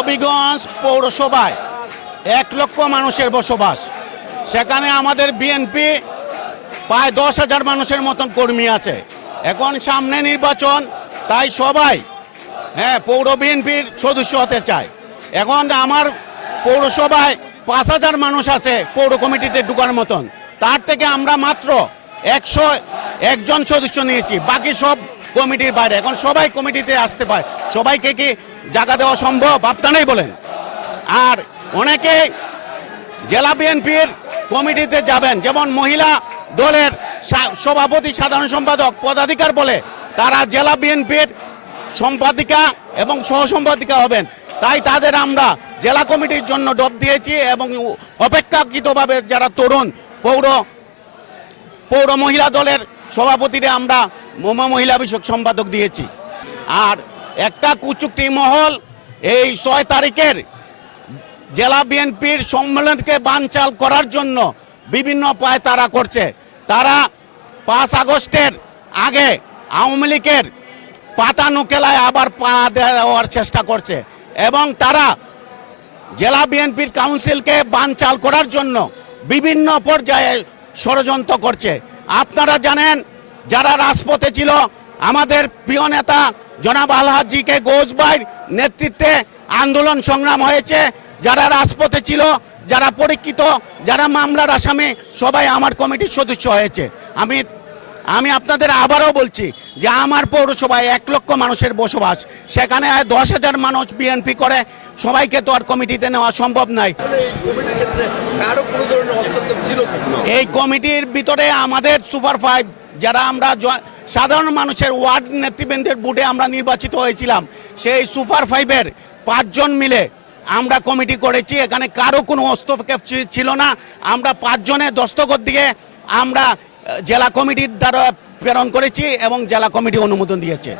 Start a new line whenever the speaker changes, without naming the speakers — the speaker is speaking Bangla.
হবিগঞ্জ পৌরসভায় এক লক্ষ মানুষের বসবাস। সেখানে আমাদের বিএনপি প্রায় দশ হাজার মানুষের মতন কর্মী আছে। এখন সামনে নির্বাচন, তাই সবাই হ্যাঁ পৌর বিএনপির সদস্য হতে চায়। এখন আমার পৌরসভায় পাঁচ হাজার মানুষ আছে পৌর কমিটিতে ঢুকার মতন। তার থেকে আমরা মাত্র একশো একজন সদস্য নিয়েছি। বাকি সব কমিটির বাইরে। এখন সবাই কমিটিতে আসতে পারে। সবাইকে কি জায়গা দেওয়া সম্ভব? আপনারাই বলেন। আর অনেকে জেলা বিএনপির কমিটিতে যাবেন। যেমন মহিলা দলের সভাপতি, সাধারণ সম্পাদক, পদাধিকার বলে তারা জেলা বিএনপির সম্পাদিকা এবং সহসম্পাদিকা হবেন। তাই তাদের আমরা জেলা কমিটির জন্য ডব দিয়েছি এবং অপেক্ষাকৃতভাবে যারা তরুণ, পৌর পৌর মহিলা দলের সভাপতিরে আমরা মোমা মহিলা বিষয়ক সম্পাদক দিয়েছি। আর একটা কুচুক্তি মহল এই ছয় তারিখের জেলা বিএনপির সম্মেলনকে বানচাল করার জন্য বিভিন্ন পায় তারা করছে। তারা পাঁচ আগস্টের আগে আওয়ামী লীগের পাতা নুকেলায় আবার পা দেওয়ার চেষ্টা করছে এবং তারা জেলা বিএনপির কাউন্সিলকে বানচাল করার জন্য বিভিন্ন পর্যায়ে ষড়যন্ত্র করছে। আপনারা জানেন যারা রাজপথে ছিল আমাদের প্রিয় নেতা জনাব আলহাজিকে গোজবাইর নেতৃত্বে আন্দোলন সংগ্রাম হয়েছে। যারা রাজপথে ছিল যারা পরীক্ষিত যারা মামলার আসামি সবাই আমার কমিটির সদস্য হয়েছে। আমি আমি আপনাদের আবারও বলছি যে আমার পৌরসভায় এক লক্ষ মানুষের বসবাস সেখানে দশ হাজার মানুষ বিএনপি করে সবাইকে তো আর কমিটিতে নেওয়া সম্ভব নয়।
এই কমিটির
ভিতরে আমাদের সুপার ফাইভ যারা আমরা সাধারণ মানুষের ওয়ার্ড নেতৃবৃন্দের বুটে আমরা নির্বাচিত হয়েছিলাম, সেই সুপার ফাইভের পাঁচজন মিলে আমরা কমিটি করেছি। এখানে কারও কোনো হস্তক্ষেপ ছিল না। আমরা পাঁচজনে দস্তখত দিয়ে আমরা জেলা কমিটির দ্বারা প্রেরণ করেছি এবং জেলা কমিটি অনুমোদন দিয়েছে।